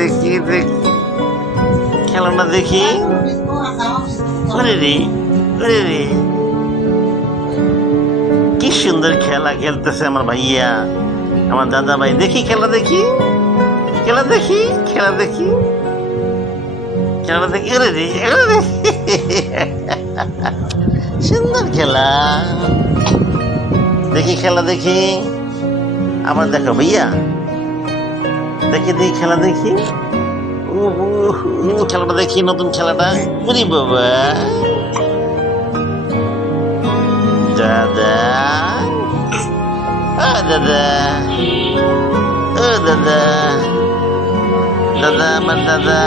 দেখি খেলাটা দেখি। ওরে রে ওরে রে, কি সুন্দর খেলা খেলতেছে আমার ভাইয়া, আমার দাদা ভাই। দেখি খেলা দেখি খেলা দেখি খেলা দেখি খেলা দেখি। ওরে রে ওরে রে, সুন্দর খেলা। দেখি খেলা দেখি, আবার দেখো ভাইয়া, দেখি দেখি খেলা দেখি। খেলাটা দেখি, নতুন খেলাটা। বুঝি বাবা, দাদা দাদা ও দাদা দাদা আমার দাদা।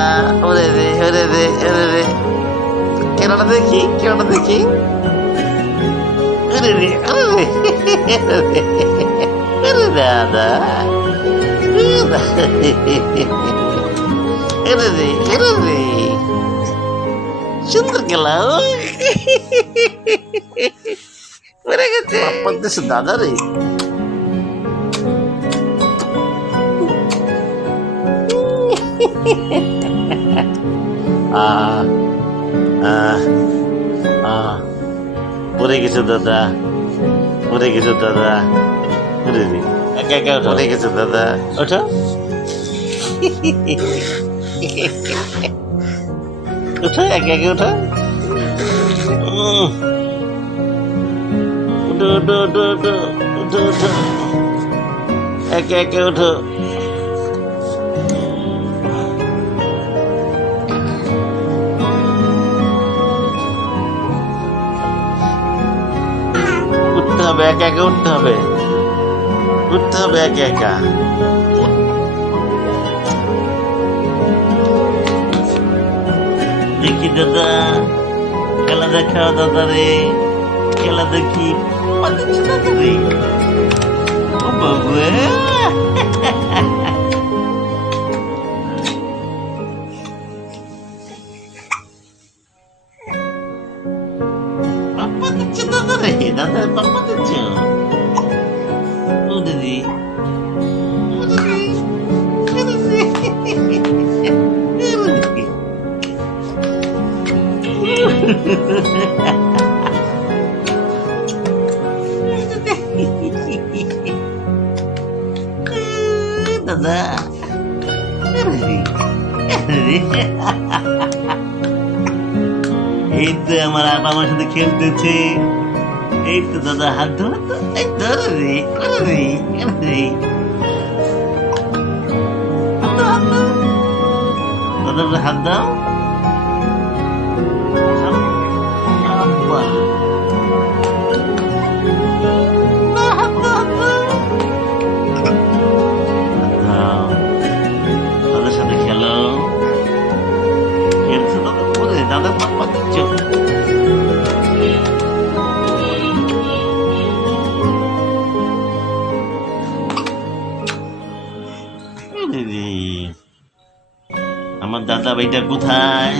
ওরে রে ওরে রে ওরে রে, খেলাটা দেখি খেলাটা দেখি। ওরে রে ওরে রে ওরে দাদা, এরে রে এরে রে, সুন্দর খেলা। মরে গেছে দাদা রে। পড়ে গেছে দাদা, পড়ে গেছে দাদা। পড়ে রে, একা একা পড়ে গেছে দাদা। ওঠো ওঠো, একে একে ওঠো। উঠো উঠো উঠো উঠো উঠো উঠো, একে একে ওঠো। উঠতে হবে, একে একে উঠতে হবে, উঠতে হবে একে একা। দেখি দাদা, খেলা দেখাও দাদা রে, খেলা দেখি। দাদা রে, ও বাবু, পাপ্পা দিচ্ছে দাদা রে, দাদা পাপ্পা দিচ্ছে। ও দিদি, ও দিদি, ও দিদি। দাদা, এই তো আমার আপা আমার সাথে খেলতেছে। এই তো দাদা, হাত ধরে তো, এই ধরে রে রে রে, দাদা হাত দাও। দাদার সাথে খেলো, খেলছো দাদা, করে দাদা পাপ্পা দিচ্ছ। আমার দাদা ভাইটা কোথায়?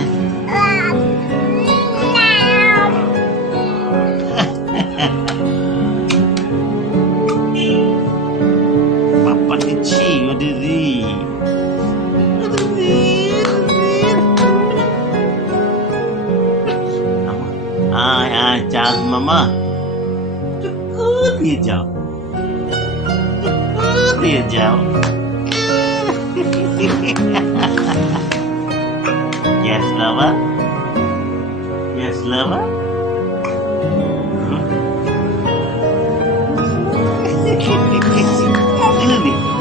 পাপ্পা দিচ্ছি, ও দিদি। আয় আয় চাঁদ মামা, দিয়ে যাও, দিয়ে যাও। Yes, lover. Yes, lover.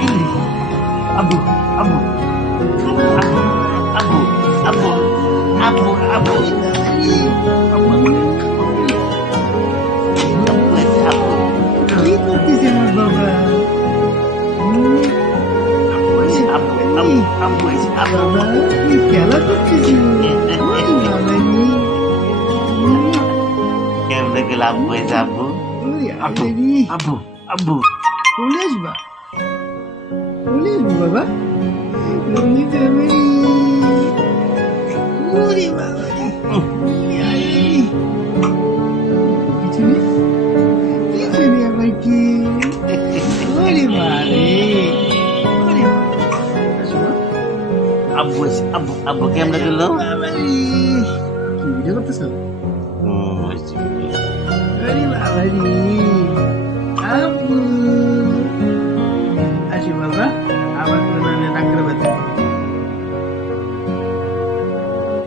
Ini, abu, abu, abu, abu, abu, abu, খেলা করতেছি। কেমন গেলাম হয়েছে আব্বু? আব্বু আব্বু আব্বু, চলে আসবা, চলে আসবো বাবা। ওরে বাবা, পিছনে পিছনে আবার কি? ওরে বাবা, আব্বু এসে, আব্বু আব্বু কেমনে গেল? বাবা রে, কি ভিডিও করতেছো? হয়েছে। আরে বাবা রে, আব্বু আসি বাবা, আবার